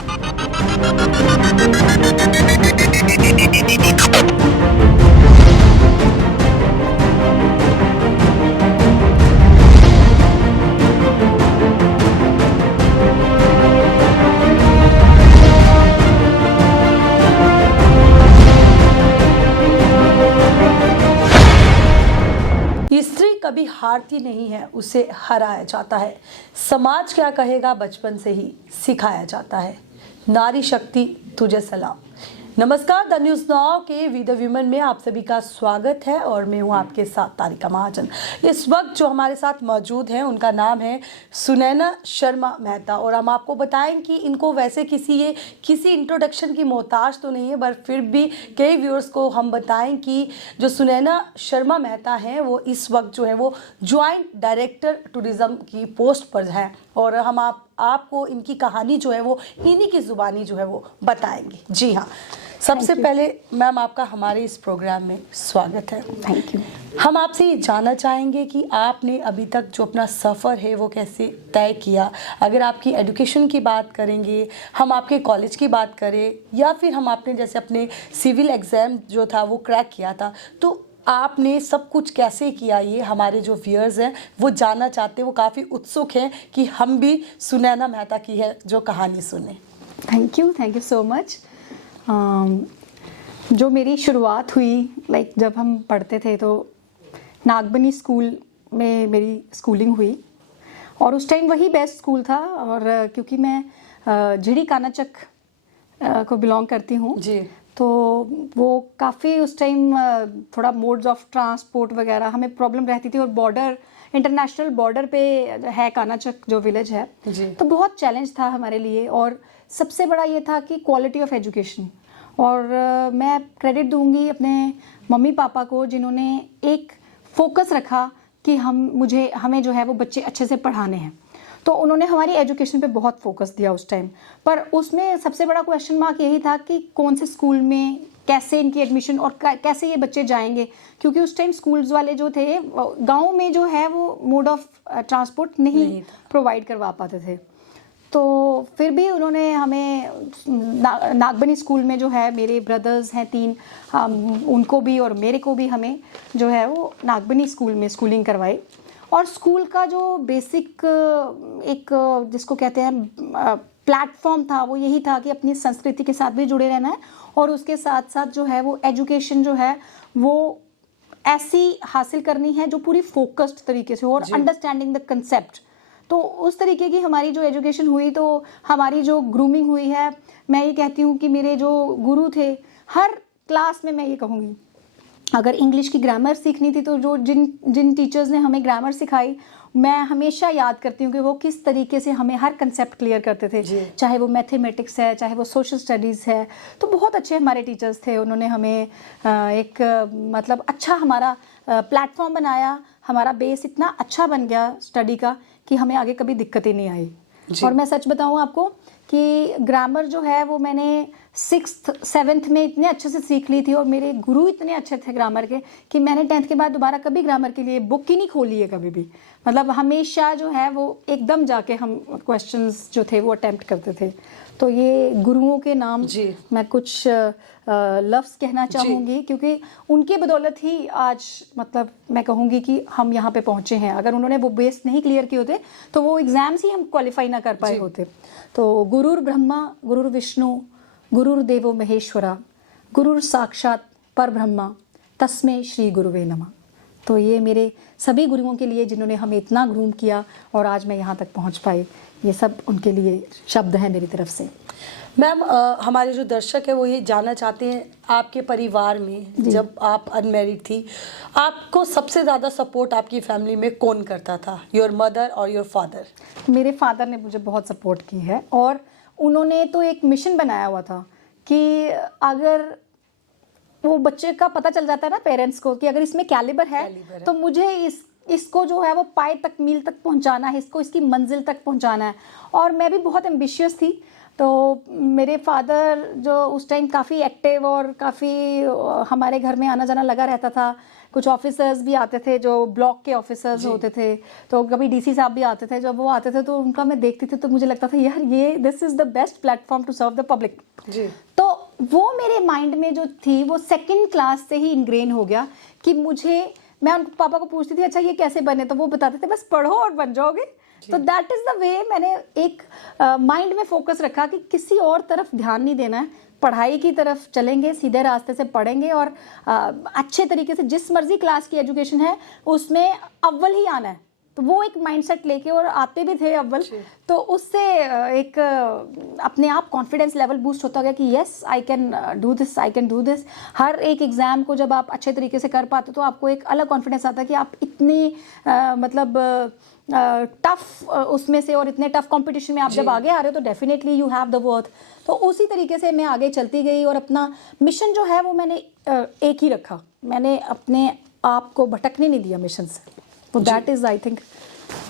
स्त्री कभी हारती नहीं है, उसे हराया जाता है। समाज क्या कहेगा बचपन से ही सिखाया जाता है। नारी शक्ति तुझे सलाम। नमस्कार, द न्यूज़ नाउ के वी द वीमेन में आप सभी का स्वागत है और मैं हूं आपके साथ तारिका महाजन। इस वक्त जो हमारे साथ मौजूद हैं उनका नाम है सुनैना शर्मा मेहता और हम आपको बताएं कि इनको वैसे किसी इंट्रोडक्शन की मोहताज तो नहीं है, पर फिर भी कई व्यूअर्स को हम बताएं कि जो सुनैना शर्मा मेहता हैं वो इस वक्त जो है वो ज्वाइंट डायरेक्टर टूरिज़्म की पोस्ट पर है और हम आपको इनकी कहानी जो है वो इन्हीं की ज़ुबानी जो है वो बताएंगे। जी हाँ, सबसे पहले मैम आपका हमारे इस प्रोग्राम में स्वागत है। Thank you. हम आपसे ये जानना चाहेंगे कि आपने अभी तक जो अपना सफ़र है वो कैसे तय किया। अगर आपकी एजुकेशन की बात करेंगे, हम आपके कॉलेज की बात करें या फिर हम आपने जैसे अपने सिविल एग्ज़ाम जो था वो क्रैक किया था, तो आपने सब कुछ कैसे किया, ये हमारे जो व्यूअर्स हैं वो जानना चाहते हैं। वो काफ़ी उत्सुक हैं कि हम भी सुनैना मेहता की है जो कहानी सुने। Thank you so much. जो मेरी शुरुआत हुई जब हम पढ़ते थे तो नागबनी स्कूल में मेरी स्कूलिंग हुई और उस टाइम वही बेस्ट स्कूल था। और क्योंकि मैं जीडी कानाचक को बिलोंग करती हूँ जी, तो वो काफ़ी उस टाइम थोड़ा मोड्स ऑफ ट्रांसपोर्ट वगैरह हमें प्रॉब्लम रहती थी और इंटरनेशनल बॉर्डर पे है कानाचक जो विलेज है जी। तो बहुत चैलेंज था हमारे लिए। और सबसे बड़ा ये था कि क्वालिटी ऑफ एजुकेशन। और मैं क्रेडिट दूंगी अपने मम्मी पापा को जिन्होंने एक फोकस रखा कि हमें जो है वो बच्चे अच्छे से पढ़ाने हैं। तो उन्होंने हमारी एजुकेशन पे बहुत फोकस दिया उस टाइम। पर उसमें सबसे बड़ा क्वेश्चन मार्क यही था कि कौन से स्कूल में कैसे इनकी एडमिशन और कैसे ये बच्चे जाएंगे, क्योंकि उस टाइम स्कूल्स वाले जो थे गांव में जो है वो मोड ऑफ ट्रांसपोर्ट नहीं प्रोवाइड करवा पाते थे। तो फिर भी उन्होंने हमें नागबनी स्कूल में जो है, मेरे ब्रदर्स हैं 3, उनको भी और मेरे को भी हमें जो है वो नागबनी स्कूल में स्कूलिंग करवाई। और स्कूल का जो बेसिक एक जिसको कहते हैं प्लेटफॉर्म था वो यही था कि अपनी संस्कृति के साथ भी जुड़े रहना है और उसके साथ साथ जो है वो एजुकेशन जो है वो ऐसी हासिल करनी है जो पूरी फोकस्ड तरीके से हो और अंडरस्टैंडिंग द कंसेप्ट। तो उस तरीके की हमारी जो एजुकेशन हुई, तो हमारी जो ग्रूमिंग हुई है, मैं ये कहती हूँ कि मेरे जो गुरु थे हर क्लास में, मैं ये कहूँगी अगर इंग्लिश की ग्रामर सीखनी थी तो जो जिन टीचर्स ने हमें ग्रामर सिखाई, मैं हमेशा याद करती हूँ कि वो किस तरीके से हमें हर कंसेप्ट क्लियर करते थे, चाहे वो मैथमेटिक्स है, चाहे वो सोशल स्टडीज़ है। तो बहुत अच्छे हमारे टीचर्स थे, उन्होंने हमें एक मतलब अच्छा हमारा प्लेटफॉर्म बनाया। हमारा बेस इतना अच्छा बन गया स्टडी का कि हमें आगे कभी दिक्कत ही नहीं आई। और मैं सच बताऊँ आपको कि ग्रामर जो है वो मैंने 6th 7th में इतने अच्छे से सीख ली थी और मेरे गुरु इतने अच्छे थे ग्रामर के कि मैंने 10th के बाद दोबारा कभी ग्रामर के लिए बुक ही नहीं खोली है कभी भी। मतलब हमेशा जो है वो एकदम जाके हम क्वेश्चंस जो थे वो अटेम्प्ट करते थे। तो ये गुरुओं के नाम मैं कुछ लफ्ज़ कहना चाहूँगी क्योंकि उनकी बदौलत ही आज मतलब मैं कहूँगी कि हम यहाँ पे पहुँचे हैं। अगर उन्होंने वो बेस नहीं क्लियर किए होते तो वो एग्ज़ाम्स ही हम क्वालिफाई ना कर पाए होते। तो गुरुर ब्रह्मा गुरुर विष्णु गुरुर देवो महेश्वरा गुरुर साक्षात पर ब्रह्मा तस्मै श्री गुरुवे नमः। तो ये मेरे सभी गुरुओं के लिए जिन्होंने हमें इतना ग्रूम किया और आज मैं यहाँ तक पहुँच पाई, ये सब उनके लिए शब्द हैं मेरी तरफ से। मैम हमारे जो दर्शक है वो ये जानना चाहते हैं, आपके परिवार में जब आप अनमैरिड थी, आपको सबसे ज़्यादा सपोर्ट आपकी फैमिली में कौन करता था, योर मदर और योर फादर? मेरे फादर ने मुझे बहुत सपोर्ट की है और उन्होंने तो एक मिशन बनाया हुआ था कि अगर वो बच्चे का पता चल जाता है ना पेरेंट्स को कि अगर इसमें कैलिबर है तो मुझे इसको जो है वो पाए तक मील तक पहुंचाना है, इसको इसकी मंजिल तक पहुंचाना है। और मैं भी बहुत एम्बिशियस थी। तो मेरे फादर जो उस टाइम काफ़ी एक्टिव और काफ़ी हमारे घर में आना जाना लगा रहता था, कुछ ऑफिसर्स भी आते थे जो ब्लॉक के ऑफिसर्स होते थे, तो कभी डीसी साहब भी आते थे। जब वो आते थे तो उनका मैं देखती थी तो मुझे लगता था यार ये this is the best platform to serve the public जी। तो वो मेरे माइंड में जो थी वो सेकंड क्लास से ही इंग्रेन हो गया कि मुझे, मैं उनको पापा को पूछती थी अच्छा ये कैसे बने, तो वो बताते थे बस पढ़ो और बन जाओगे। तो दैट इज द वे मैंने एक माइंड में फोकस रखा कि किसी और तरफ ध्यान नहीं देना है, पढ़ाई की तरफ चलेंगे, सीधे रास्ते से पढ़ेंगे और अच्छे तरीके से जिस मर्जी क्लास की एजुकेशन है उसमें अव्वल ही आना है। तो वो एक माइंडसेट लेके और आते भी थे अव्वल, तो उससे एक अपने आप कॉन्फिडेंस लेवल बूस्ट होता गया कि yes I can do this, I can do this. हर एक एग्जाम को जब आप अच्छे तरीके से कर पाते तो आपको एक अलग कॉन्फिडेंस आता है कि आप इतने मतलब टफ उसमें से और इतने टफ कंपटीशन में आप जब आगे आ रहे हो तो definitely you have the worth. तो उसी तरीके से मैं आगे चलती गई और अपना मिशन जो है वो मैंने एक ही रखा, मैंने अपने आप को भटकने नहीं दिया मिशन से। तो दैट इज आई थिंक।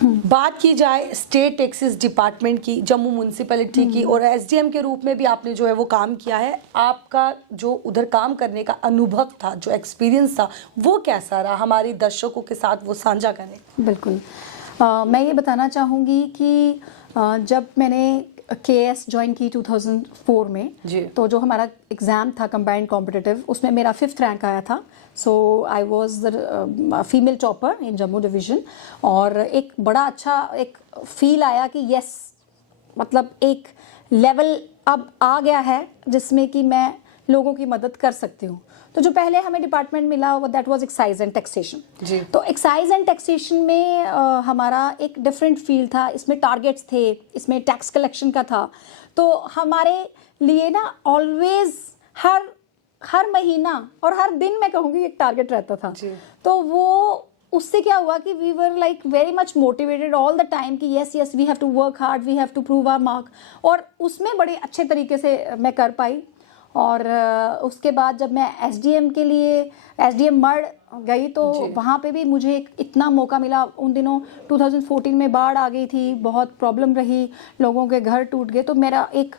बात की जाए स्टेट टैक्सेस डिपार्टमेंट की, जम्मू म्यूनसिपैलिटी की, और एसडीएम के रूप में भी आपने जो है वो काम किया है, आपका जो उधर काम करने का अनुभव था, जो एक्सपीरियंस था, वो कैसा रहा, हमारे दर्शकों के साथ वो साझा करें। बिल्कुल। मैं ये बताना चाहूँगी कि जब मैंने KS ज्वाइन की 2004 में जी। तो जो हमारा एग्ज़ाम था कंबाइंड कॉम्पिटिटिव उसमें मेरा 5th रैंक आया था। So I was the female topper in Jammu division और एक बड़ा अच्छा एक फील आया कि यस मतलब एक लेवल अब आ गया है जिसमें कि मैं लोगों की मदद कर सकती हूँ। तो जो पहले हमें डिपार्टमेंट मिला वो that was excise and taxation. जी। तो एक्साइज एंड टैक्सेशन में हमारा एक डिफरेंट फील्ड था, इसमें टारगेट्स थे, इसमें टैक्स कलेक्शन का था। तो हमारे लिए ना ऑलवेज हर महीना और हर दिन मैं कहूँगी एक टारगेट रहता था। जी। तो वो उससे क्या हुआ कि we were like very much motivated all the time कि yes yes we have to work hard, we have to prove our mark, और उसमें बड़े अच्छे तरीके से मैं कर पाई। और उसके बाद जब मैं SDM के लिए SDM मड़ गई तो वहाँ पे भी मुझे एक इतना मौका मिला। उन दिनों 2014 में बाढ़ आ गई थी, बहुत प्रॉब्लम रही, लोगों के घर टूट गए। तो मेरा एक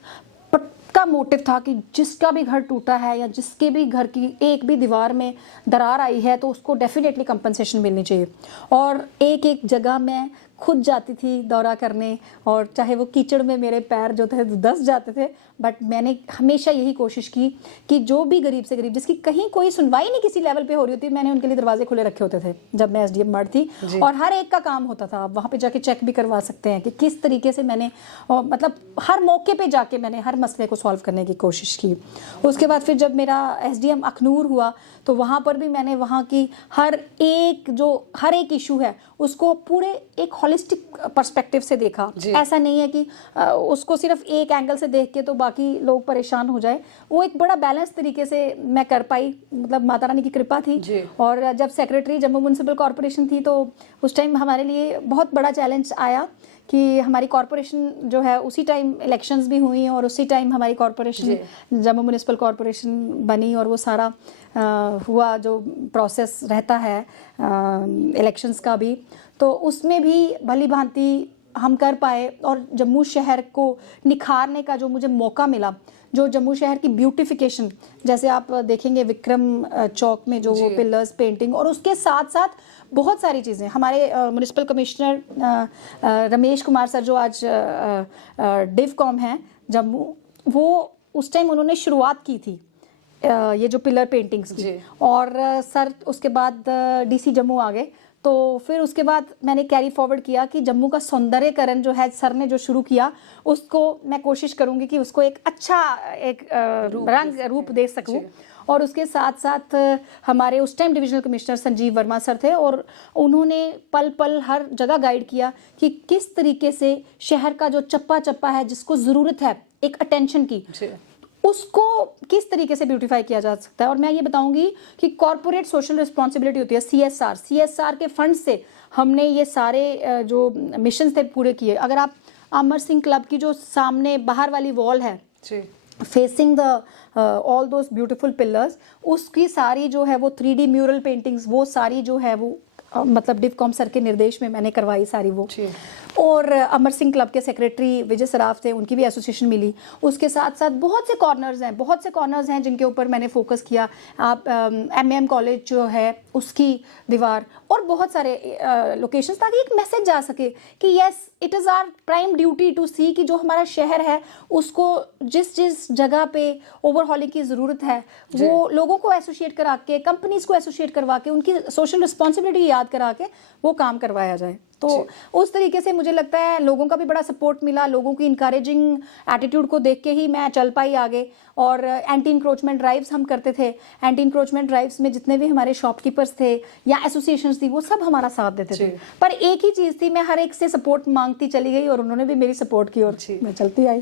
पक्का मोटिव था कि जिसका भी घर टूटा है या जिसके भी घर की एक भी दीवार में दरार आई है तो उसको डेफिनेटली कंपनसेशन मिलनी चाहिए। और एक एक जगह मैं खुद जाती थी दौरा करने, और चाहे वो कीचड़ में मेरे पैर जो थे दस जाते थे, बट मैंने हमेशा यही कोशिश की कि जो भी गरीब से गरीब जिसकी कहीं कोई सुनवाई नहीं किसी लेवल पे हो रही होती, मैंने उनके लिए दरवाजे खुले रखे होते थे जब मैं SDM मर्ड थी। और हर एक का काम होता था, आप वहाँ पे जाके चेक भी करवा सकते हैं कि किस तरीके से मैंने मतलब हर मौके पे जाके मैंने हर मसले को सॉल्व करने की कोशिश की। उसके बाद फिर जब मेरा SDM अखनूर हुआ तो वहाँ पर भी मैंने वहाँ की हर एक इशू है उसको पूरे एक हॉलिस्टिक पर्सपेक्टिव से देखा। ऐसा नहीं है कि उसको सिर्फ एक एंगल से देख के तो बाकी लोग परेशान हो जाए, वो एक बड़ा बैलेंस तरीके से मैं कर पाई, मतलब माता रानी की कृपा थी। और जब सेक्रेटरी जम्मू म्यूनसिपल कॉर्पोरेशन थी तो उस टाइम हमारे लिए बहुत बड़ा चैलेंज आया कि हमारी कॉर्पोरेशन जो है उसी टाइम इलेक्शंस भी हुई और उसी टाइम हमारी कॉर्पोरेशन जम्मू म्यूनसिपल कॉर्पोरेशन बनी, और वो सारा हुआ जो प्रोसेस रहता है इलेक्शंस का भी, तो उसमें भी भली भांति हम कर पाए। और जम्मू शहर को निखारने का जो मुझे मौका मिला, जो जम्मू शहर की ब्यूटिफिकेशन, जैसे आप देखेंगे विक्रम चौक में जो वो पिलर्स पेंटिंग, और उसके साथ साथ बहुत सारी चीज़ें हमारे municipal commissioner Ramesh Kumar sir जो आज डिवकॉम हैं जम्मू, वो उस टाइम उन्होंने शुरुआत की थी ये जो पिलर पेंटिंग्स की। और सर उसके बाद DC जम्मू आ गए, तो फिर उसके बाद मैंने कैरी फॉरवर्ड किया कि जम्मू का सौंदर्यकरण जो है सर ने जो शुरू किया उसको मैं कोशिश करूंगी कि उसको एक अच्छा एक रूप दे सकूं। और उसके साथ साथ हमारे उस time divisional commissioner Sanjeev Verma sir थे, और उन्होंने पल पल हर जगह गाइड किया कि किस तरीके से शहर का जो चप्पा चप्पा है जिसको ज़रूरत है एक अटेंशन की, उसको किस तरीके से ब्यूटीफाई किया जा सकता है। और मैं ये बताऊंगी कि कॉर्पोरेट सोशल रिस्पॉन्सिबिलिटी होती है, CSR के फंड से हमने ये सारे जो मिशन थे पूरे किए। अगर आप अमर सिंह क्लब की जो सामने बाहर वाली वॉल है facing the all those beautiful pillars, उसकी सारी जो है वो 3D म्यूरल पेंटिंग्स वो सारी जो है वो मतलब डिवकॉम सर के निर्देश में मैंने करवाई सारी वो। और अमर सिंह क्लब के सेक्रेटरी विजय सराफ थे, उनकी भी एसोसिएशन मिली। उसके साथ साथ बहुत से कॉर्नर्स हैं जिनके ऊपर मैंने फोकस किया। आप एमएम कॉलेज जो है उसकी दीवार और बहुत सारे लोकेशंस, ताकि एक मैसेज जा सके कि yes it is our prime duty to see कि जो हमारा शहर है उसको जिस जगह पे ओवरहॉलिंग की ज़रूरत है वो लोगों को एसोसिएट करा के, कंपनीज को एसोसिएट करवा के, उनकी सोशल रिस्पॉन्सिबिलिटी याद करा के वो काम करवाया जाए। तो उस तरीके से मुझे लगता है लोगों का भी बड़ा सपोर्ट मिला, लोगों की इनकरेजिंग एटीट्यूड को देख के ही मैं चल पाई आगे। और एंटी इंक्रोचमेंट ड्राइव्स हम करते थे। एंटी इंक्रोचमेंट ड्राइव्स में जितने भी हमारे शॉपकीपर्स थे या एसोसिएशंस थी वो सब हमारा साथ देते थे। पर एक ही चीज़ थी, मैं हर एक से सपोर्ट मांगती चली गई और उन्होंने भी मेरी सपोर्ट की और मैं चलती आई।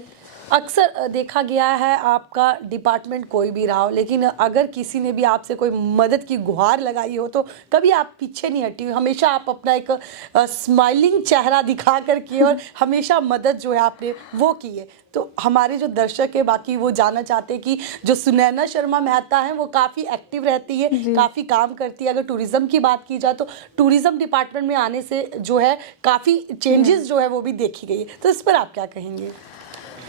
अक्सर देखा गया है आपका डिपार्टमेंट कोई भी रहा हो, लेकिन अगर किसी ने भी आपसे कोई मदद की गुहार लगाई हो तो कभी आप पीछे नहीं हटी, हमेशा आप अपना एक स्माइलिंग चेहरा दिखा कर किए और हमेशा मदद जो है आपने वो की है। तो हमारे जो दर्शक है बाकी वो जानना चाहते हैं कि जो सुनैना शर्मा मेहता है वो काफ़ी एक्टिव रहती है, काफ़ी काम करती है। अगर टूरिज़्म की बात की जाए तो टूरिज़्म डिपार्टमेंट में आने से जो है काफ़ी चेंजेस जो है वो भी देखी गई है, तो इस पर आप क्या कहेंगे?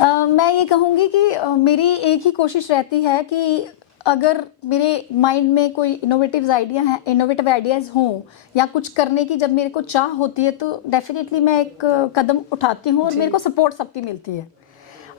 मैं ये कहूँगी कि मेरी एक ही कोशिश रहती है कि अगर मेरे माइंड में कोई इनोवेटिव आइडियाज़ हों या कुछ करने की जब मेरे को चाह होती है तो डेफिनेटली मैं एक कदम उठाती हूँ और मेरे को सपोर्ट सबकी मिलती है।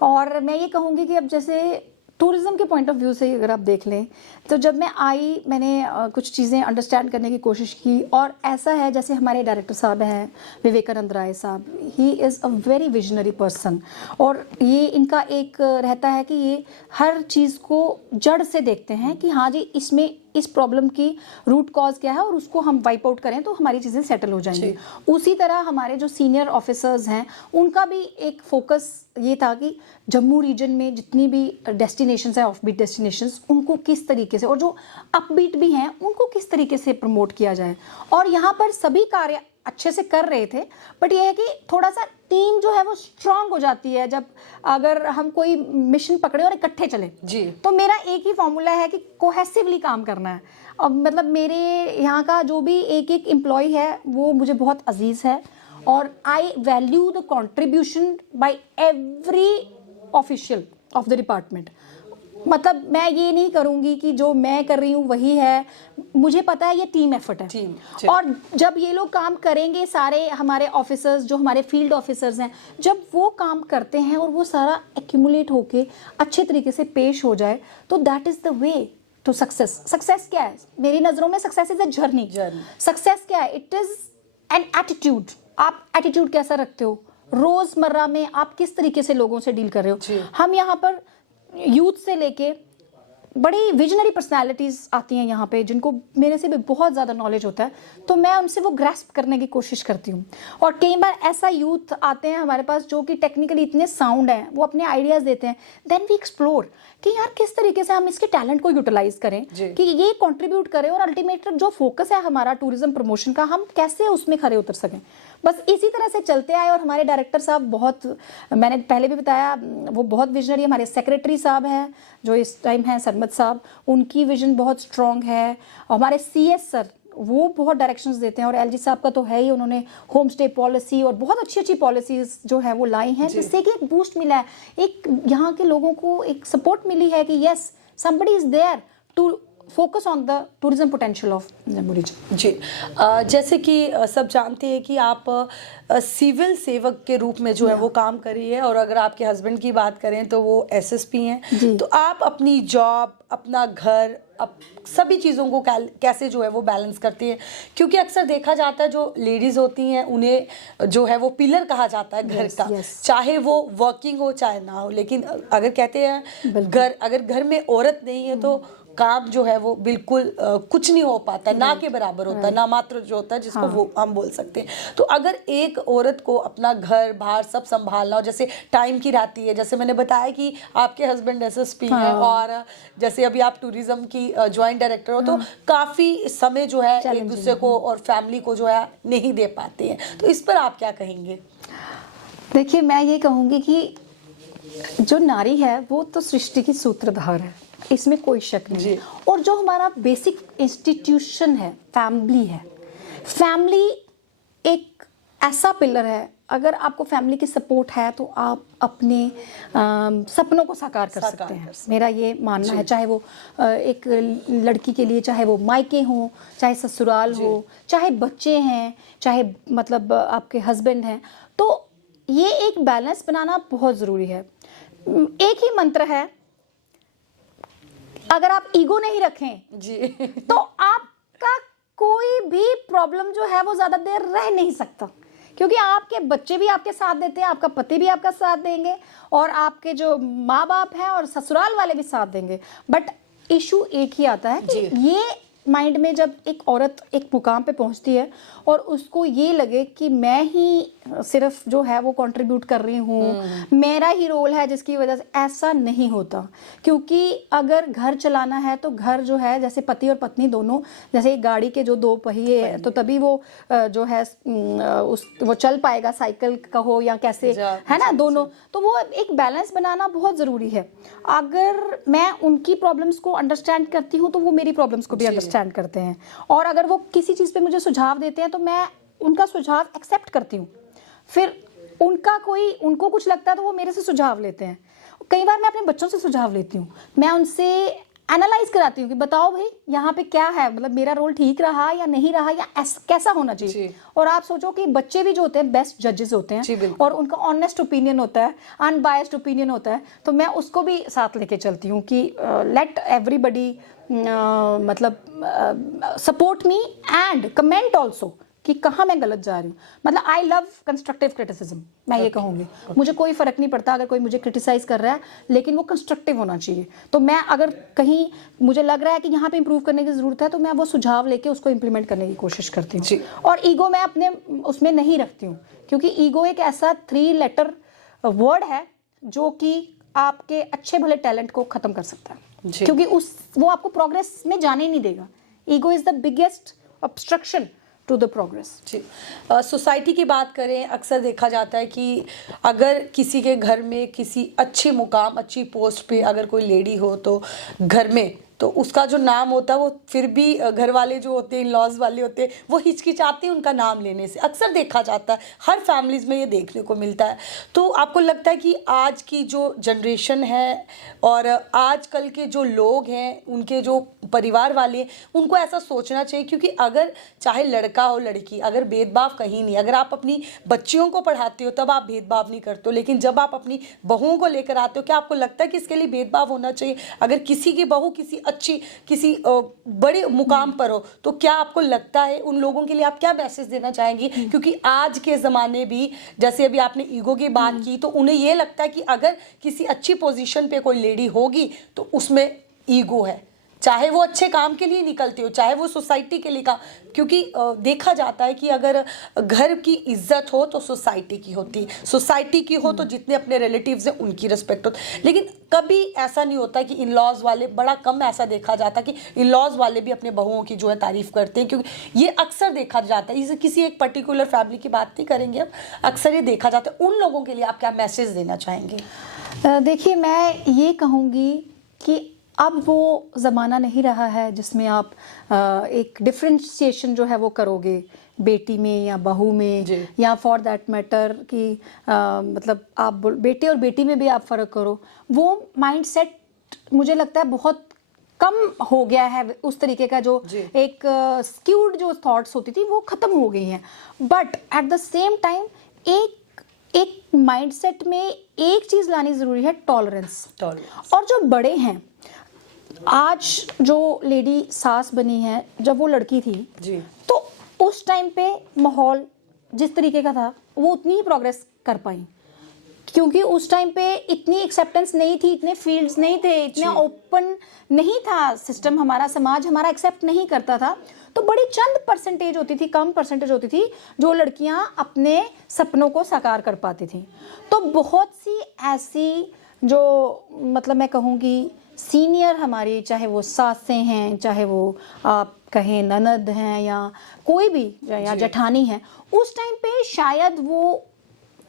और मैं ये कहूँगी कि अब जैसे टूरिज़्म के पॉइंट ऑफ व्यू से अगर आप देख लें तो जब मैं आई मैंने कुछ चीज़ें अंडरस्टैंड करने की कोशिश की। और ऐसा है जैसे हमारे डायरेक्टर साहब हैं विवेकानंद राय साहब, he is a very visionary person. और ये इनका एक रहता है कि ये हर चीज़ को जड़ से देखते हैं कि हाँ जी इसमें इस प्रॉब्लम की रूट कॉज क्या है और उसको हम वाइप आउट करें तो हमारी चीज़ें सेटल हो जाएंगी। उसी तरह हमारे जो सीनियर ऑफिसर्स हैं उनका भी एक फोकस ये था कि जम्मू रीजन में जितनी भी डेस्टिनेशंस है, ऑफ बीट डेस्टिनेशंस, उनको किस तरीके से, और जो अपबीट भी हैं उनको किस तरीके से प्रमोट किया जाए। और यहाँ पर सभी कार्य अच्छे से कर रहे थे, बट ये है कि थोड़ा सा टीम जो है वो स्ट्रांग हो जाती है जब अगर हम कोई मिशन पकड़े और इकट्ठे चले जी। तो मेरा एक ही फॉर्मूला है कि कोहेसिवली काम करना है। अब मतलब मेरे यहाँ का जो भी एक एक एम्प्लॉय है वो मुझे बहुत अजीज है और I value the contribution by every official of the department. मतलब मैं ये नहीं करूँगी कि जो मैं कर रही हूँ वही है, मुझे पता है ये टीम एफर्ट है। और जब ये लोग काम करेंगे, सारे हमारे ऑफिसर्स जो हमारे फील्ड ऑफिसर्स हैं, जब वो काम करते हैं और वो सारा एक्यूमुलेट होके अच्छे तरीके से पेश हो जाए तो that is the way to success. Success क्या है मेरी नज़रों में? Success is a journey. Success क्या है? It is an attitude. आप एटीट्यूड कैसा रखते हो, रोज़मर्रा में आप किस तरीके से लोगों से डील कर रहे हो। हम यहाँ पर यूथ से लेके बड़ी विजनरी पर्सनालिटीज़ आती हैं यहाँ पे जिनको मेरे से भी बहुत ज़्यादा नॉलेज होता है, तो मैं उनसे वो ग्रैस्प करने की कोशिश करती हूँ। और कई बार ऐसा यूथ आते हैं हमारे पास जो कि टेक्निकली इतने साउंड हैं, वो अपने आइडियाज़ देते हैं, देन वी एक्सप्लोर कि यार किस तरीके से हम इसके टैलेंट को यूटिलाइज करें कि ये कंट्रीब्यूट करें और अल्टीमेट जो फोकस है हमारा टूरिज्म प्रमोशन का, हम कैसे उसमें खरे उतर सकें। बस इसी तरह से चलते आए। और हमारे डायरेक्टर साहब बहुत, मैंने पहले भी बताया, वो बहुत विजनरी। हमारे सेक्रेटरी साहब हैं जो इस टाइम हैं सरमद साहब, उनकी विजन बहुत स्ट्रॉन्ग है। हमारे CS सर वो बहुत डायरेक्शंस देते हैं और LG साहब का तो है ही, उन्होंने होम स्टे पॉलिसी और बहुत अच्छी अच्छी पॉलिसीज जो है वो लाई हैं, जिससे कि एक बूस्ट मिला है, एक यहाँ के लोगों को एक सपोर्ट मिली है कि yes somebody is there to focus on the tourism potential of Jammu region. जी, जैसे कि सब जानते हैं कि आप सिविल सेवक के रूप में जो है वो काम कर रही है, और अगर आपके हस्बैंड की बात करें तो वो SSP हैं, तो आप अपनी जॉब, अपना घर, सभी चीज़ों को कैसे जो है वो बैलेंस करती है? क्योंकि अक्सर देखा जाता है जो लेडीज़ होती हैं उन्हें जो है वो पिलर कहा जाता है घर का, चाहे वो वर्किंग हो चाहे ना हो, लेकिन अगर कहते हैं अगर घर में औरत नहीं है तो काम जो है वो बिल्कुल कुछ नहीं हो पाता, ना के बराबर होता है, ना मात्र जो होता है जिसको वो हम बोल सकते हैं। तो अगर एक औरत को अपना घर बाहर सब संभालना हो, जैसे टाइम की रहती है, जैसे मैंने बताया कि आपके हस्बैंड SSP हैं और जैसे अभी आप टूरिज्म की ज्वाइंट डायरेक्टर हो, तो काफ़ी समय जो है एक दूसरे को और फैमिली को जो है नहीं दे पाते हैं, तो इस पर आप क्या कहेंगे? देखिए, मैं ये कहूँगी कि जो नारी है वो तो सृष्टि की सूत्रधार है, इसमें कोई शक नहीं। और जो हमारा बेसिक इंस्टीट्यूशन है, फैमिली है, फैमिली एक ऐसा पिलर है, अगर आपको फैमिली की सपोर्ट है तो आप अपने सपनों को साकार कर सकते हैं। मेरा ये मानना है, चाहे वो एक लड़की के लिए, चाहे वो मायके हों, चाहे ससुराल हो, चाहे बच्चे हैं, चाहे मतलब आपके हस्बैंड हैं, तो ये एक बैलेंस बनाना बहुत ज़रूरी है। एक ही मंत्र है, अगर आप ईगो नहीं रखें जी तो आपका कोई भी प्रॉब्लम जो है वो ज़्यादा देर रह नहीं सकता, क्योंकि आपके बच्चे भी आपके साथ देते हैं, आपका पति भी आपका साथ देंगे, और आपके जो माँ बाप हैं और ससुराल वाले भी साथ देंगे। बट इशू एक ही आता है कि ये माइंड में जब एक औरत एक मुकाम पे पहुंचती है और उसको ये लगे कि मैं ही सिर्फ जो है वो कंट्रीब्यूट कर रही हूँ, मेरा ही रोल है जिसकी वजह से, ऐसा नहीं होता। क्योंकि अगर घर चलाना है तो घर जो है, जैसे पति और पत्नी दोनों, जैसे एक गाड़ी के जो दो पहिए हैं, तो तभी वो जो है वो चल पाएगा, साइकिल का हो या कैसे, है ना, दोनों। तो वो एक बैलेंस बनाना बहुत ज़रूरी है। अगर मैं उनकी प्रॉब्लम्स को अंडरस्टैंड करती हूँ तो वो मेरी प्रॉब्लम्स को भी अंडरस्टैंड करते हैं, और अगर वो किसी चीज़ पे मुझे सुझाव देते हैं तो मैं उनका सुझाव एक्सेप्ट करती हूँ। फिर उनको कुछ लगता है तो वो मेरे से सुझाव लेते हैं। कई बार मैं अपने बच्चों से सुझाव लेती हूँ, मैं उनसे एनालाइज कराती हूँ कि बताओ भाई यहाँ पे क्या है, मतलब मेरा रोल ठीक रहा या नहीं रहा, या कैसा होना चाहिए। और आप सोचो कि बच्चे भी जो होते हैं बेस्ट जजेस होते हैं, और उनका ऑनेस्ट ओपिनियन होता है, अनबायस्ड ओपिनियन होता है, तो मैं उसको भी साथ लेके चलती हूँ कि लेट एवरीबडी मतलब support me and comment also कि कहाँ मैं गलत जा रही हूँ। मतलब आई लव कंस्ट्रक्टिव क्रिटिसिज्म, मैं ये कहूँगी। मुझे कोई फ़र्क नहीं पड़ता अगर कोई मुझे क्रिटिसाइज़ कर रहा है, लेकिन वो कंस्ट्रक्टिव होना चाहिए। तो मैं अगर कहीं मुझे लग रहा है कि यहाँ पे इम्प्रूव करने की ज़रूरत है, तो मैं वो सुझाव लेके उसको इम्प्लीमेंट करने की कोशिश करती हूँ। और ईगो मैं अपने उसमें नहीं रखती हूँ, क्योंकि ईगो एक ऐसा 3 लेटर वर्ड है जो कि आपके अच्छे भले टैलेंट को ख़त्म कर सकता है, क्योंकि वो आपको प्रोग्रेस में जाने नहीं देगा। Ego is the biggest obstruction to the progress. Society की बात करें, अक्सर देखा जाता है कि अगर किसी के घर में किसी अच्छी मुकाम, अच्छी पोस्ट पे अगर कोई लेडी हो तो घर में, तो उसका जो नाम होता है वो फिर भी घर वाले जो होते हैं, लॉज वाले होते हैं, वो हिचकिचाते हैं उनका नाम लेने से। अक्सर देखा जाता है, हर फैमिलीज़ में ये देखने को मिलता है। तो आपको लगता है कि आज की जो जनरेशन है और आजकल के जो लोग हैं, उनके जो परिवार वाले हैं, उनको ऐसा सोचना चाहिए? क्योंकि अगर चाहे लड़का हो लड़की, अगर भेदभाव कहीं नहीं, अगर आप अपनी बच्चियों को पढ़ाते हो तब आप भेदभाव नहीं करते हो, लेकिन जब आप अपनी बहुओं को लेकर आते हो, क्या आपको लगता है कि इसके लिए भेदभाव होना चाहिए? अगर किसी की बहू किसी बड़े मुकाम पर हो, तो क्या आपको लगता है उन लोगों के लिए आप क्या मैसेज देना चाहेंगी? क्योंकि आज के ज़माने भी, जैसे अभी आपने ईगो की बात की, तो उन्हें ये लगता है कि अगर किसी अच्छी पोजीशन पे कोई लेडी होगी तो उसमें ईगो है, चाहे वो अच्छे काम के लिए निकलती हो, चाहे वो सोसाइटी के लिए काम। क्योंकि देखा जाता है कि अगर घर की इज्जत हो तो सोसाइटी की होती, सोसाइटी की हो तो जितने अपने रिलेटिव्स हैं उनकी रिस्पेक्ट होती। लेकिन कभी ऐसा नहीं होता कि इन लॉज वाले, बड़ा कम ऐसा देखा जाता कि इन लॉज वाले भी अपने बहुओं की जो है तारीफ करते हैं, क्योंकि ये अक्सर देखा जाता है। इसे किसी एक पर्टिकुलर फैमिली की बात नहीं करेंगे अब, अक्सर ये देखा जाता है। उन लोगों के लिए आप क्या मैसेज देना चाहेंगे? देखिए, मैं ये कहूँगी कि अब वो ज़माना नहीं रहा है जिसमें आप एक डिफ्रेंशिएशन जो है वो करोगे बेटी में या बहू में, या फॉर दैट मैटर कि मतलब आप बेटे और बेटी में भी आप फ़र्क करो। वो माइंडसेट मुझे लगता है बहुत कम हो गया है। उस तरीके का जो एक स्क्यूड जो थॉट्स होती थी वो ख़त्म हो गई हैं। But at the same time एक माइंडसेट में एक चीज़ लानी ज़रूरी है, टॉलरेंस। और जो बड़े हैं, आज जो लेडी सास बनी है, जब वो लड़की थी तो उस टाइम पे माहौल जिस तरीके का था वो उतनी ही प्रोग्रेस कर पाई, क्योंकि उस टाइम पे इतनी एक्सेप्टेंस नहीं थी, इतने फील्ड्स नहीं थे, इतना ओपन नहीं था सिस्टम, हमारा समाज हमारा एक्सेप्ट नहीं करता था। तो बड़ी चंद परसेंटेज होती थी, कम परसेंटेज होती थी जो लड़कियां अपने सपनों को साकार कर पाती थी। तो बहुत सी ऐसी जो मतलब मैं कहूँगी सीनियर हमारी, चाहे वो सासें हैं, चाहे वो आप कहें ननद हैं, या कोई भी, या जेठानी है, उस टाइम पे शायद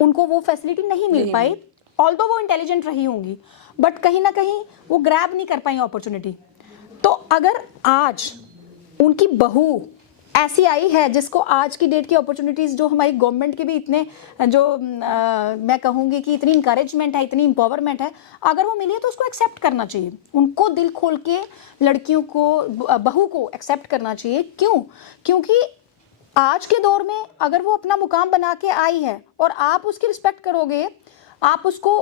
उनको वो फैसिलिटी नहीं मिल पाई, ऑल्दो वो इंटेलिजेंट रही होंगी, बट कहीं ना कहीं वो ग्रैब नहीं कर पाई अपॉर्चुनिटी। तो अगर आज उनकी बहू ऐसी आई है जिसको आज की डेट की अपॉर्चुनिटीज़ जो हमारी गवर्नमेंट के भी इतने जो मैं कहूँगी कि इतनी इंकरेजमेंट है, इतनी एम्पावरमेंट है, अगर वो मिली है तो उसको एक्सेप्ट करना चाहिए। उनको दिल खोल के लड़कियों को, बहू को एक्सेप्ट करना चाहिए। क्यों? क्योंकि आज के दौर में अगर वो अपना मुकाम बना के आई है और आप उसकी रिस्पेक्ट करोगे, आप उसको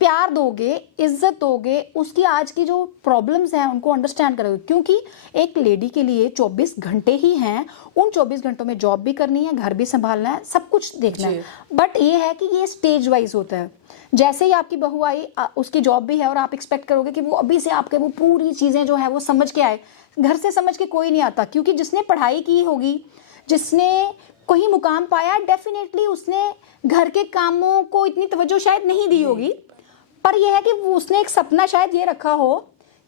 प्यार दोगे, इज्जत दोगे, उसकी आज की जो प्रॉब्लम्स हैं उनको अंडरस्टैंड करोगे। क्योंकि एक लेडी के लिए 24 घंटे ही हैं, उन 24 घंटों में जॉब भी करनी है, घर भी संभालना है, सब कुछ देखना है। बट ये है कि ये स्टेज वाइज होता है। जैसे ही आपकी बहू आई, उसकी जॉब भी है और आप एक्सपेक्ट करोगे कि वो अभी से आपके वो पूरी चीज़ें जो है वो समझ के आए। घर से समझ के कोई नहीं आता, क्योंकि जिसने पढ़ाई की होगी, जिसने कोई मुकाम पाया, डेफिनेटली उसने घर के कामों को इतनी तवज्जो शायद नहीं दी होगी, पर यह है कि उसने एक सपना शायद ये रखा हो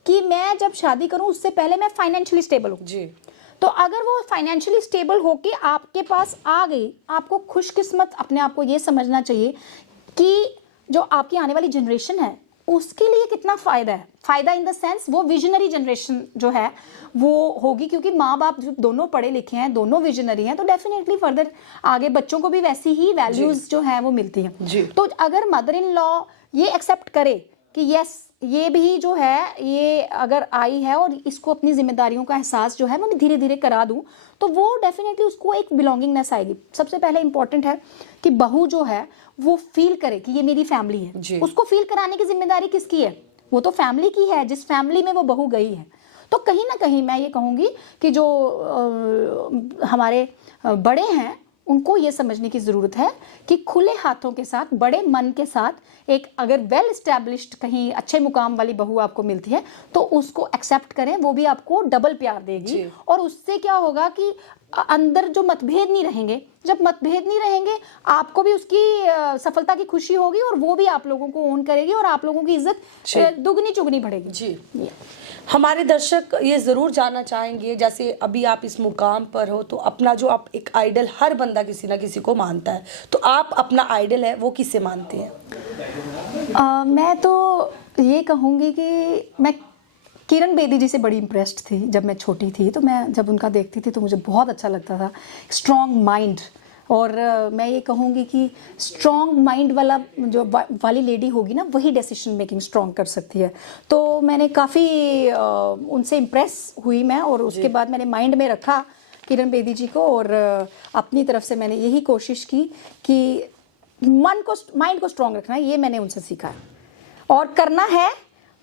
कि मैं जब शादी करूं उससे पहले मैं फाइनेंशियली स्टेबल हूं जी। तो अगर वो फाइनेंशियली स्टेबल होके आपके पास आ गई, आपको खुशकिस्मत अपने आप को ये समझना चाहिए कि जो आपकी आने वाली जनरेशन है उसके लिए कितना फ़ायदा है। फ़ायदा इन द सेंस वो विजनरी जनरेशन जो है वो होगी, क्योंकि माँ बाप जो दोनों पढ़े लिखे हैं, दोनों विजनरी हैं, तो डेफिनेटली फर्दर आगे बच्चों को भी वैसी ही वैल्यूज़ जो है वो मिलती हैं। तो अगर मदर इन लॉ ये एक्सेप्ट करे कि यस, ये भी जो है ये अगर आई है और इसको अपनी जिम्मेदारियों का एहसास जो है मैं धीरे धीरे करा दूं, तो वो डेफिनेटली उसको एक बिलोंगिंगनेस आएगी। सबसे पहले इंपॉर्टेंट है कि बहू जो है वो फील करे कि ये मेरी फैमिली है। उसको फील कराने की जिम्मेदारी किसकी है? वो तो फैमिली की है, जिस फैमिली में वो बहू गई है। तो कहीं ना कहीं मैं ये कहूँगी कि जो हमारे बड़े हैं उनको ये समझने की ज़रूरत है कि खुले हाथों के साथ, बड़े मन के साथ एक अगर वेल इस्टेब्लिश्ड कहीं अच्छे मुकाम वाली बहू आपको मिलती है तो उसको एक्सेप्ट करें, वो भी आपको डबल प्यार देगी। और उससे क्या होगा कि अंदर जो मतभेद नहीं रहेंगे, जब मतभेद नहीं रहेंगे आपको भी उसकी सफलता की खुशी होगी और वो भी आप लोगों को ओन करेगी और आप लोगों की इज्जत दुगनी चुगनी बढ़ेगी जी। हमारे दर्शक ये ज़रूर जानना चाहेंगे, जैसे अभी आप इस मुकाम पर हो तो अपना जो आप एक आइडल, हर बंदा किसी ना किसी को मानता है, तो आप अपना आइडल है वो किसे मानती हैं? मैं तो ये कहूँगी कि मैं किरण बेदी जी से बड़ी इम्प्रेस्ड थी जब मैं छोटी थी। तो मैं जब उनका देखती थी तो मुझे बहुत अच्छा लगता था, स्ट्रॉन्ग माइंड। और मैं ये कहूँगी कि स्ट्रॉन्ग माइंड वाली लेडी होगी ना, वही डिसीजन मेकिंग स्ट्रॉन्ग कर सकती है। तो मैंने काफ़ी उनसे इम्प्रेस हुई मैं, और उसके बाद मैंने माइंड में रखा किरण बेदी जी को, और अपनी तरफ से मैंने यही कोशिश की कि माइंड को स्ट्रॉन्ग रखना, ये मैंने उनसे सीखा है और करना है।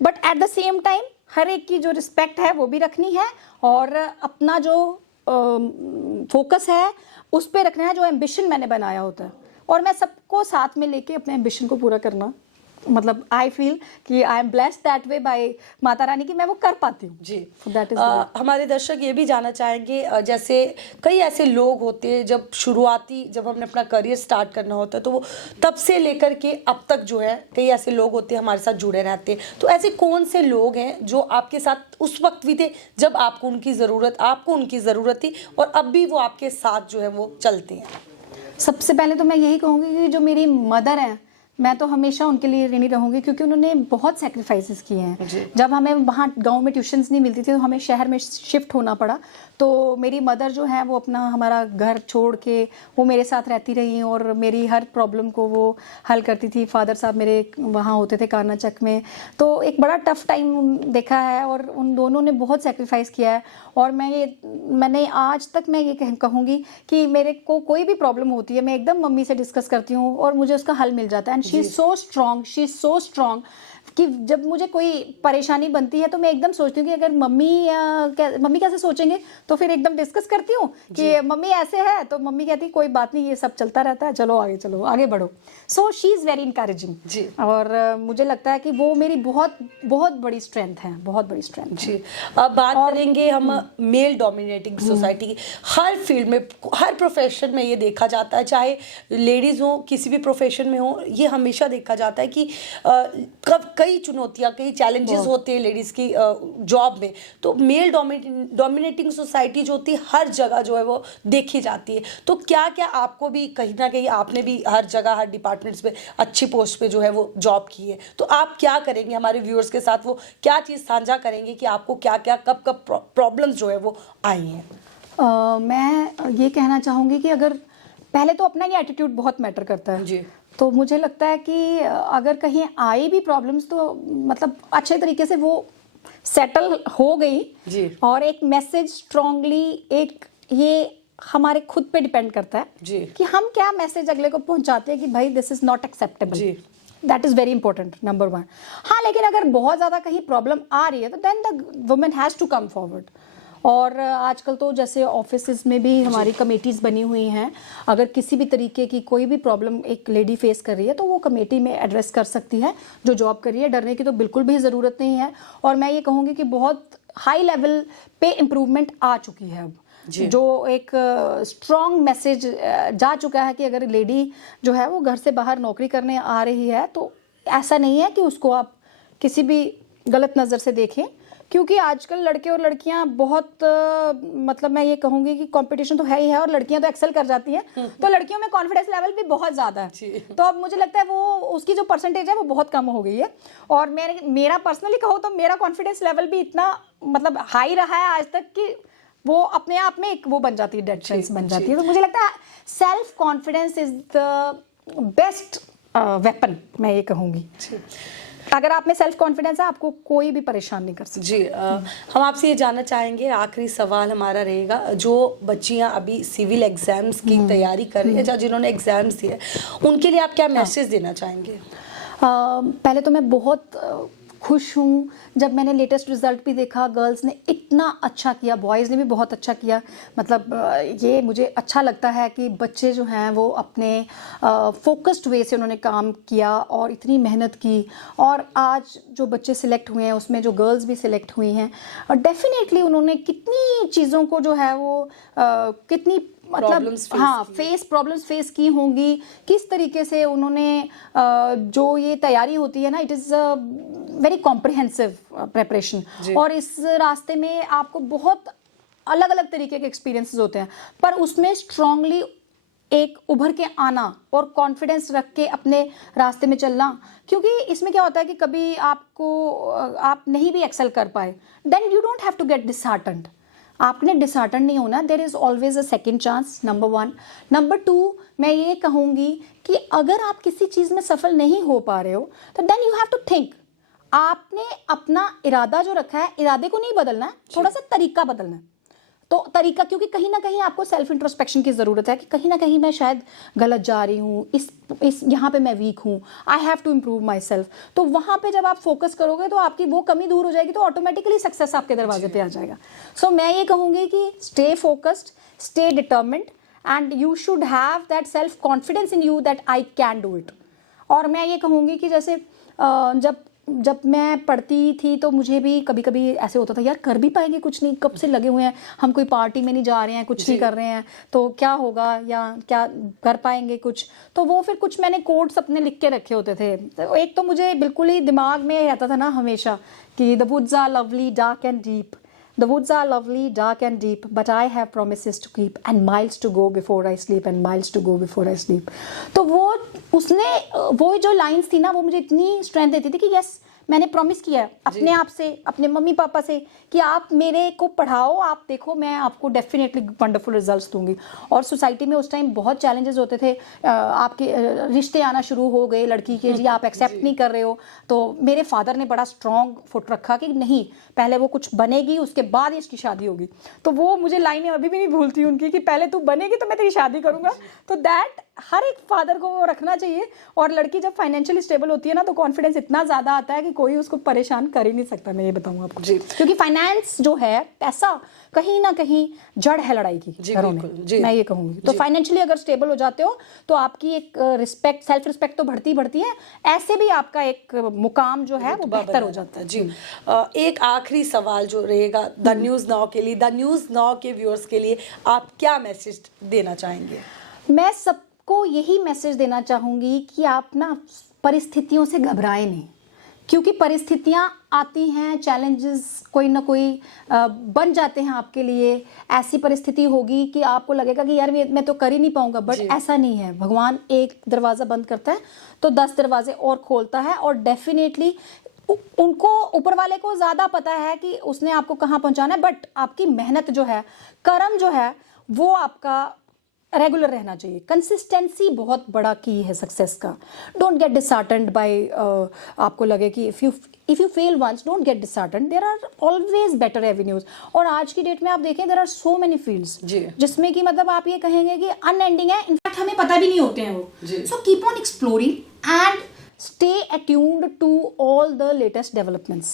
But at the same time हर एक की जो रिस्पेक्ट है वो भी रखनी है, और अपना जो फोकस है उस पे रखना है, जो एम्बिशन मैंने बनाया होता है, और मैं सबको साथ में लेके अपने एम्बिशन को पूरा करना, मतलब आई फील कि I am blessed that way by Mata Rani की मैं वो कर पाती हूँ जी। दैट इज हमारे दर्शक ये भी जानना चाहेंगे, जैसे कई ऐसे लोग होते हैं जब हमने अपना करियर स्टार्ट करना होता है तो वो तब से लेकर के अब तक जो है कई ऐसे लोग होते हैं हमारे साथ जुड़े रहते हैं, तो ऐसे कौन से लोग हैं जो आपके साथ उस वक्त भी थे जब आपको उनकी ज़रूरत थी और अब भी वो आपके साथ जो है वो चलते हैं? सबसे पहले तो मैं यही कहूँगी कि जो मेरी मदर हैं, मैं तो हमेशा उनके लिए ऋणी रहूँगी, क्योंकि उन्होंने बहुत सेक्रीफाइसेस किए हैं। जब हमें वहाँ गांव में ट्यूशन्स नहीं मिलती थी तो हमें शहर में शिफ्ट होना पड़ा, तो मेरी मदर जो है वो अपना हमारा घर छोड़ के वो मेरे साथ रहती रही और मेरी हर प्रॉब्लम को वो हल करती थी। फादर साहब मेरे वहाँ होते थे कर्नाटक में, तो एक बड़ा टफ टाइम देखा है और उन दोनों ने बहुत सेक्रीफाइस किया है। और मैंने आज तक मैं ये कहूँगी कि मेरे को कोई भी प्रॉब्लम होती है मैं एकदम मम्मी से डिस्कस करती हूँ और मुझे उसका हल मिल जाता है। And she is so strong कि जब मुझे कोई परेशानी बनती है तो मैं एकदम सोचती हूँ कि अगर मम्मी कैसे सोचेंगे, तो फिर एकदम डिस्कस करती हूँ कि मम्मी ऐसे है, तो मम्मी कहती है कोई बात नहीं, ये सब चलता रहता है, चलो आगे बढ़ो। So she is very encouraging जी। और मुझे लगता है कि वो मेरी बहुत बहुत बड़ी स्ट्रेंथ है, बहुत बड़ी स्ट्रेंथ जी। अब बात करेंगे हम मेल डोमिनेटिंग सोसाइटी की। हर फील्ड में, हर प्रोफेशन में ये देखा जाता है, चाहे लेडीज़ हो, किसी भी प्रोफेशन में हो, ये हमेशा देखा जाता है कि कई चुनौतियाँ, कई चैलेंजेस होते हैं लेडीज़ की जॉब में। तो मेल डोमिनेटिंग सोसाइटी जो होती है हर जगह जो है वो देखी जाती है। तो क्या क्या आपको भी कहीं ना कहीं, आपने भी हर जगह हर डिपार्टमेंट्स में अच्छी पोस्ट पे जो है वो जॉब की है, तो आप क्या करेंगे हमारे व्यूअर्स के साथ, वो क्या चीज़ साझा करेंगे कि आपको क्या क्या कब प्रॉब्लम्स जो है वो आई हैं? मैं ये कहना चाहूँगी कि अगर पहले तो अपना ये एटीट्यूड बहुत मैटर करता है जी। तो मुझे लगता है कि अगर कहीं आई भी प्रॉब्लम्स तो मतलब अच्छे तरीके से वो सेटल हो गई जी। और एक मैसेज स्ट्रांगली एक ये हमारे खुद पे डिपेंड करता है जी। कि हम क्या मैसेज अगले को पहुंचाते हैं कि भाई दिस इज नॉट एक्सेप्टेबल। जी। That is very important, number 1। हाँ, लेकिन अगर बहुत ज़्यादा कहीं प्रॉब्लम आ रही है तो then the women has to come forward. और आजकल तो जैसे ऑफिसेज में भी हमारी कमेटीज़ बनी हुई हैं, अगर किसी भी तरीके की कोई भी प्रॉब्लम एक लेडी फेस कर रही है तो वो कमेटी में एड्रेस कर सकती है जो जॉब कर रही है। डरने की तो बिल्कुल भी ज़रूरत नहीं है। और मैं ये कहूँगी कि बहुत हाई लेवल पे इम्प्रूवमेंट आ चुकी है अब, जो एक स्ट्रॉन्ग मैसेज जा चुका है कि अगर लेडी जो है वो घर से बाहर नौकरी करने आ रही है तो ऐसा नहीं है कि उसको आप किसी भी गलत नज़र से देखें, क्योंकि आजकल लड़के और लड़कियां बहुत मतलब मैं ये कहूँगी कि कंपटीशन तो है ही है और लड़कियां तो एक्सेल कर जाती हैं, तो लड़कियों में कॉन्फिडेंस लेवल भी बहुत ज़्यादा है। तो अब मुझे लगता है वो उसकी जो परसेंटेज है वो बहुत कम हो गई है। और मेरा पर्सनली कहो तो मेरा कॉन्फिडेंस लेवल भी इतना मतलब हाई रहा है आज तक कि वो अपने आप में एक वो बन जाती है, डेड सेंस बन जाती है। तो मुझे लगता है self confidence is the best weapon, मैं ये कहूँगी। अगर आप में सेल्फ कॉन्फिडेंस है आपको कोई भी परेशान नहीं कर सकता। जी। हम आपसे ये जानना चाहेंगे, आखिरी सवाल हमारा रहेगा, जो बच्चियां अभी सिविल एग्जाम्स की तैयारी कर रही है या जिन्होंने एग्जाम्स दिए, उनके लिए आप क्या मैसेज देना चाहेंगे? पहले तो मैं बहुत खुश हूँ जब मैंने लेटेस्ट रिजल्ट भी देखा, गर्ल्स ने इतना अच्छा किया, बॉयज़ ने भी बहुत अच्छा किया। मतलब ये मुझे अच्छा लगता है कि बच्चे जो हैं वो अपने फोकस्ड वे से उन्होंने काम किया और इतनी मेहनत की। और आज जो बच्चे सिलेक्ट हुए हैं उसमें जो गर्ल्स भी सिलेक्ट हुई हैं, और डेफिनेटली उन्होंने कितनी चीज़ों को जो है वो कितनी मतलब प्रॉब्लम्स फेस की होंगी, किस तरीके से उन्होंने जो ये तैयारी होती है ना, it is very comprehensive preparation. और इस रास्ते में आपको बहुत अलग अलग तरीके के एक्सपीरियंसेस होते हैं, पर उसमें स्ट्रांगली एक उभर के आना और कॉन्फिडेंस रख के अपने रास्ते में चलना। क्योंकि इसमें क्या होता है कि कभी आप नहीं भी एक्सेल कर पाए, then you don't have to get disheartened. आपने डिसहार्टन नहीं होना, there is always a second chance, number 1। Number 2, मैं ये कहूँगी कि अगर आप किसी चीज़ में सफल नहीं हो पा रहे हो तो then you have to think. आपने अपना इरादा जो रखा है, इरादे को नहीं बदलना है, थोड़ा सा तरीका बदलना है। तो तरीका, क्योंकि कहीं ना कहीं आपको सेल्फ इंट्रोस्पेक्शन की ज़रूरत है कि कहीं ना कहीं मैं शायद गलत जा रही हूँ, इस यहाँ पे मैं वीक हूँ, I have to improve myself. तो वहाँ पे जब आप फोकस करोगे तो आपकी वो कमी दूर हो जाएगी, तो ऑटोमेटिकली सक्सेस आपके दरवाजे पे आ जाएगा। सो मैं ये कहूँगी कि stay focused, stay determined, and you should have that self confidence in you that I can do it. और मैं ये कहूँगी कि जैसे जब मैं पढ़ती थी तो मुझे भी कभी कभी ऐसे होता था, यार कर भी पाएंगे कुछ नहीं, कब से लगे हुए हैं, हम कोई पार्टी में नहीं जा रहे हैं, कुछ नहीं कर रहे हैं, तो क्या होगा या क्या कर पाएंगे कुछ। तो वो फिर कुछ मैंने कोट्स अपने लिख के रखे होते थे। तो एक तो मुझे बिल्कुल ही दिमाग में रहता था ना हमेशा कि the woods are lovely dark and deep, The woods are lovely, dark and deep, but I have promises to keep and miles to go before I sleep and miles to go before I sleep. तो वो जो lines थी ना, वो मुझे इतनी strength देती थी कि यस, मैंने प्रॉमिस किया है अपने आप से, अपने मम्मी पापा से कि आप मेरे को पढ़ाओ, आप देखो मैं आपको डेफिनेटली वंडरफुल रिजल्ट्स दूंगी। और सोसाइटी में उस टाइम बहुत चैलेंजेस होते थे, आपके रिश्ते आना शुरू हो गए लड़की के, जी आप एक्सेप्ट नहीं कर रहे हो। तो मेरे फादर ने बड़ा स्ट्रॉन्ग फुट रखा कि नहीं, पहले वो कुछ बनेगी उसके बाद इसकी शादी होगी। तो वो मुझे लाइनें अभी भी नहीं भूलती उनकी कि पहले तू बनेगी तो मैं तेरी शादी करूँगा। तो दैट हर एक फादर को वो रखना चाहिए। और लड़की जब फाइनेंशियली स्टेबल होती है ना, तो कॉन्फिडेंस इतना ज़्यादा आता है कि कोई उसको परेशान कर ही नहीं सकता, मैं ये बताऊँ आपको जी। क्योंकि फाइनेंस जो है, पैसा कहीं ना कहीं जड़ है लड़ाई की घरों में, मैं ये कहूँगी। तो फाइनेंशियली अगर स्टेबल हो जाते हो तो आपकी एक रिस्पेक्ट, सेल्फ रिस्पेक्ट तो बढ़ती है, ऐसे भी आपका एक मुकाम जो है वो बेहतर हो जाता है जी। एक आखिरी सवाल जो रहेगा द न्यूज़ नाउ के लिए, द न्यूज़ नाउ के व्यूअर्स के लिए आप क्या मैसेज देना चाहेंगे? मैं सबको यही मैसेज देना चाहूँगी कि आप ना परिस्थितियों से घबराएं नहीं, क्योंकि परिस्थितियाँ आती हैं, चैलेंजेस कोई ना कोई बन जाते हैं आपके लिए। ऐसी परिस्थिति होगी कि आपको लगेगा कि यार मैं तो कर ही नहीं पाऊंगा, बट ऐसा नहीं है। भगवान एक दरवाज़ा बंद करता है तो 10 दरवाजे और खोलता है। और डेफिनेटली उनको ऊपर वाले को ज़्यादा पता है कि उसने आपको कहाँ पहुँचाना है, बट आपकी मेहनत जो है, कर्म जो है, वो आपका रेगुलर रहना चाहिए। कंसिस्टेंसी बहुत बड़ा की है सक्सेस का। डोंट गेट डिसहार्टेंड बाय, आपको लगे कि if you fail once, don't get disheartened, there are always better avenues. और आज की डेट में आप देखें, there are so many fields जिसमें कि मतलब आप ये कहेंगे कि अनएंडिंग है, इनफैक्ट हमें पता भी नहीं होते हैं वो। So keep on exploring and stay attuned to all the latest developments,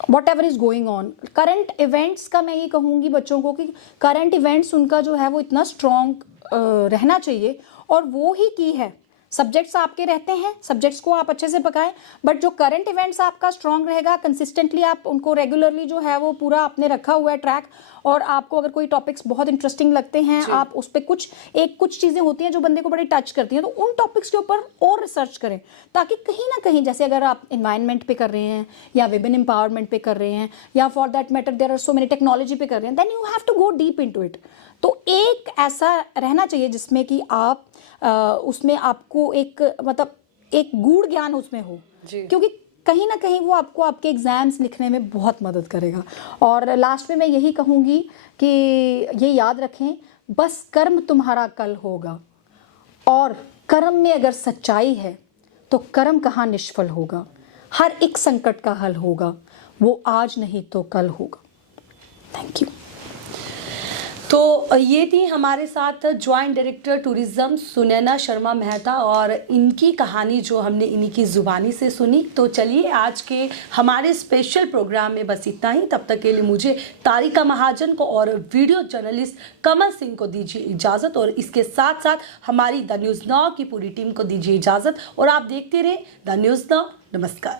whatever is going on. current events का मैं ये कहूँगी बच्चों को कि current events उनका जो है वो इतना strong रहना चाहिए, और वो ही की है। सब्जेक्ट्स आपके रहते हैं, सब्जेक्ट्स को आप अच्छे से पकाएं, बट जो करंट इवेंट्स आपका स्ट्रांग रहेगा, कंसिस्टेंटली आप उनको रेगुलरली जो है वो पूरा आपने रखा हुआ है ट्रैक, और आपको अगर कोई टॉपिक्स बहुत इंटरेस्टिंग लगते हैं, आप उस पर कुछ चीज़ें होती हैं जो बंदे को बड़ी टच करती हैं, तो उन टॉपिक्स के ऊपर और रिसर्च करें, ताकि कहीं ना कहीं, जैसे अगर आप एनवायरनमेंट पे कर रहे हैं या विमेन एम्पावरमेंट पे कर रहे हैं, या for that matter there are so many technology पे कर रहे हैं, then you have to go deep into it. तो एक ऐसा रहना चाहिए जिसमें कि आप उसमें आपको एक मतलब एक गूढ़ ज्ञान उसमें हो, क्योंकि कहीं ना कहीं वो आपको आपके एग्जाम्स लिखने में बहुत मदद करेगा। और लास्ट में मैं यही कहूँगी कि ये याद रखें, बस कर्म तुम्हारा कल होगा, और कर्म में अगर सच्चाई है तो कर्म कहाँ निष्फल होगा। हर एक संकट का हल होगा, वो आज नहीं तो कल होगा। Thank you. तो ये थी हमारे साथ joint director tourism Sunaina Sharma Mehta, और इनकी कहानी जो हमने इन्हीं की ज़ुबानी से सुनी। तो चलिए, आज के हमारे स्पेशल प्रोग्राम में बस इतना ही। तब तक के लिए मुझे तारिका महाजन को और वीडियो जर्नलिस्ट कमल सिंह को दीजिए इजाज़त, और इसके साथ साथ हमारी द न्यूज़ नाउ की पूरी टीम को दीजिए इजाज़त, और आप देखते रहे द न्यूज़ नाउ। नमस्कार।